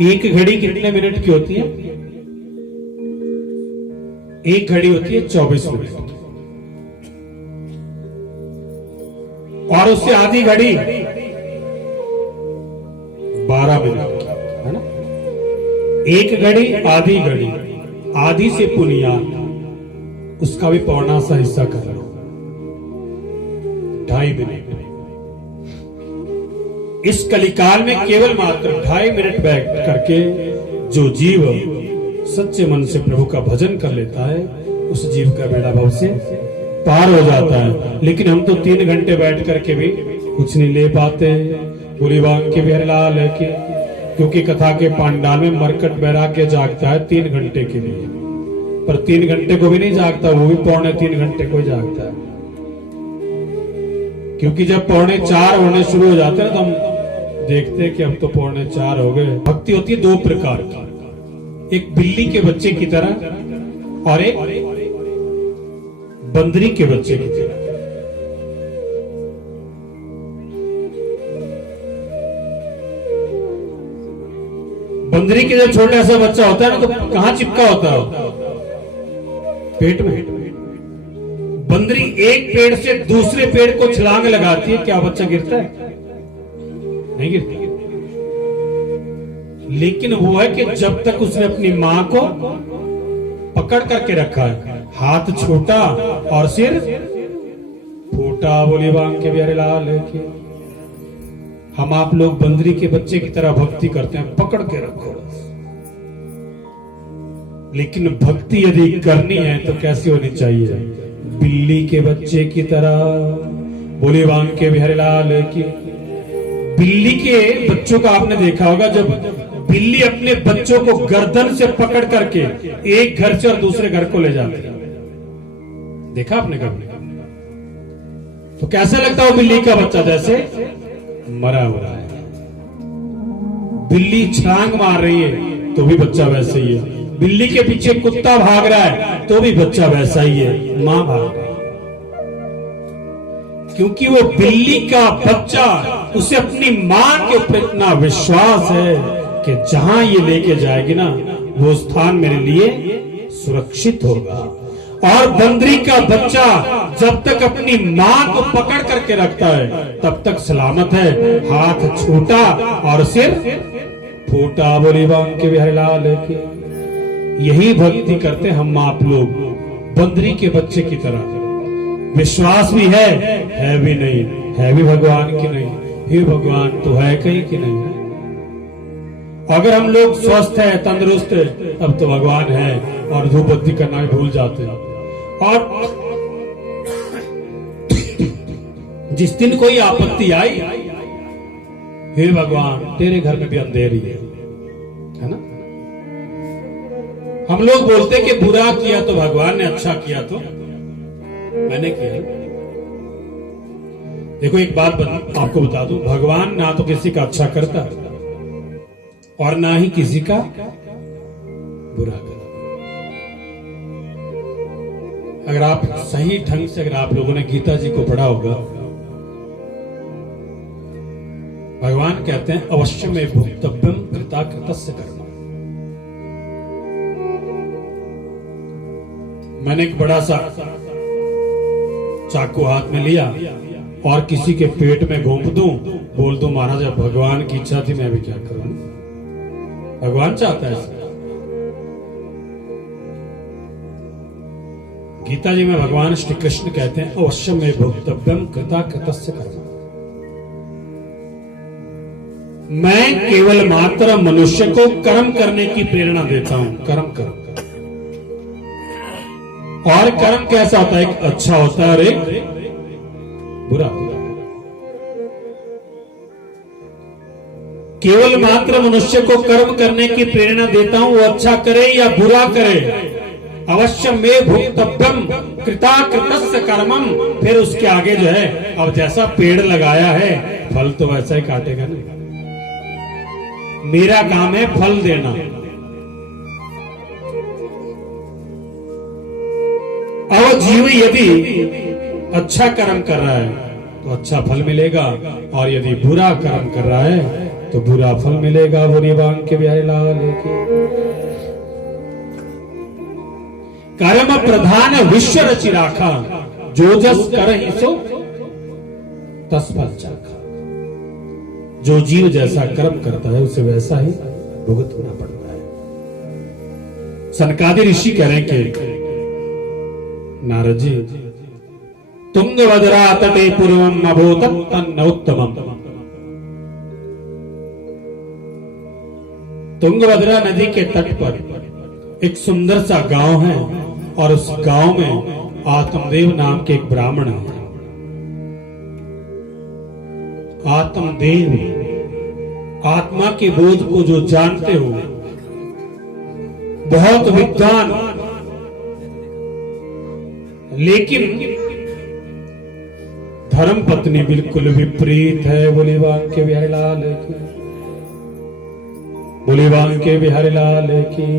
एक घड़ी कितने मिनट की होती है? एक घड़ी होती है 24 मिनट, और उससे आधी घड़ी 12 मिनट की, है ना? एक घड़ी आधी घड़ी, आधी से पुनियाद उसका भी पौना सा हिस्सा कर लो, 2.5 मिनट। इस कलिकाल में केवल मात्र 2.5 मिनट बैठ करके जो जीव सच्चे मन से प्रभु का भजन कर लेता है, उस जीव का बेड़ा भव से पार हो जाता है। लेकिन हम तो 3 घंटे बैठ करके भी कुछ नहीं ले पाते। बोली बांग के बिहारीलाल है कि क्योंकि कथा के पांडाल में मरकट वैराग्य जागता है 3 घंटे के लिए, पर 3 घंटे को भी नहीं जागता, वो भी 3.25 घंटे को जागता है। क्योंकि जब 3:45 होने शुरू हो जाते हैं तो हम देखते हैं कि अब तो 3:45 हो गए। भक्ति होती है 2 प्रकार की, एक बिल्ली के बच्चे की तरह और एक बंदरी के बच्चे की तरह। बंदरी के जब छोटा सा बच्चा होता है ना, तो कहां चिपका होता है? पेट में। बंदरी एक पेड़ से दूसरे पेड़ को छलांग लगाती है, क्या बच्चा गिरता है? नहीं गिरता। लेकिन वो है कि जब तक उसने अपनी मां को पकड़ करके रखा है, हाथ छोटा और सिर फूटा। बोली बांग के बिहारी लाल की। हम आप लोग बंदरी के बच्चे की तरह भक्ति करते हैं, पकड़ के रखो। लेकिन भक्ति यदि करनी है तो कैसी होनी चाहिए? बिल्ली के बच्चे की तरह। बोली बांग के बिहारी लाल की। बिल्ली के बच्चों का आपने देखा होगा, जब बिल्ली अपने बच्चों को गर्दन से पकड़ करके एक घर से और दूसरे घर को ले जाती है, देखा आपने कभी? तो कैसा लगता है वो बिल्ली का बच्चा? जैसे मरा हुआ है। बिल्ली छलांग मार रही है तो भी बच्चा वैसे ही है। बिल्ली के पीछे कुत्ता भाग रहा है तो भी बच्चा वैसा ही है, मां भाग रही है। क्योंकि वो बिल्ली का बच्चा, उसे अपनी मां के ऊपर इतना विश्वास है कि जहां ये लेके जाएगी ना, वो स्थान मेरे लिए सुरक्षित होगा। और बंदरी का बच्चा जब तक अपनी मां को पकड़ करके रखता है तब तक सलामत है, हाथ छोटा और सिर फूटा। बोली बांग के बिहारी लाल की। यही भक्ति करते हम आप लोग, बंदरी के बच्चे की तरह। विश्वास भी है भी नहीं, है भी भगवान की नहीं। हे भगवान तो है कहीं कि नहीं? अगर हम लोग स्वस्थ है, तंदुरुस्त है, तब तो भगवान है, और धूप बत्ती करना भी भूल जाते हैं। और जिस दिन कोई आपत्ति आई, हे भगवान तेरे घर में भी अंधेरी है ना? हम लोग बोलते कि बुरा किया तो भगवान ने, अच्छा किया तो मैंने किया। देखो एक बात आपको बता दूं, भगवान ना तो किसी का अच्छा करता और ना ही किसी का बुरा करता। अगर आप सही ढंग से, अगर आप लोगों ने गीता जी को पढ़ा होगा, भगवान कहते हैं अवश्य में भुक्तव्यम कृताकृतस्य कर्म। मैंने एक बड़ा सा चाकू हाथ में लिया और किसी के पेट में घोंप दूं, बोल दूं महाराज अब भगवान की इच्छा थी, मैं भी क्या करूं? भगवान चाहता है ऐसा। गीता जी में भगवान श्री कृष्ण कहते हैं अवश्य में भोक्तव्यम कृताकृतस्य कर्म। मैं केवल मात्र मनुष्य को कर्म करने की प्रेरणा देता हूं। कर्म करो। और कर्म कैसा होता है? एक अच्छा होता है और एक बुरा होता है। केवल मात्र मनुष्य को कर्म करने की प्रेरणा देता हूं, वो अच्छा करे या बुरा करे। अवश्य में भुक्तव्यम कृताकृतस्य कर्मम। फिर उसके आगे जो है, अब जैसा पेड़ लगाया है फल तो वैसा ही काटेगा नहीं। मेरा काम है फल देना। और जीव यदि अच्छा कर्म कर रहा है तो अच्छा फल मिलेगा, और यदि बुरा कर्म कर रहा है तो बुरा फल मिलेगा। बोली बांग के बिहारी लाल की। कर्म प्रधान विश्व रचि राखा, जो जस करहि सो तस फल चाखा। जो जीव जैसा कर्म करता है उसे वैसा ही भुगतना पड़ता है। सनकादि ऋषि कह रहे हैं कि नारद जी, तुंगभद्रा तटे पूर्वम अभूत तन्न उत्तमम। तुंगभद्रा नदी के तट पर एक सुंदर सा गांव है और उस गांव में आत्मदेव नाम के एक ब्राह्मण है। आत्मदेव, आत्मा के बोध को जो जानते हो, बहुत विद्वान, लेकिन धर्म पत्नी बिल्कुल विपरीत है। बोली बांग के बिहारी लाल की। बोली बांग के बिहारी लाल की।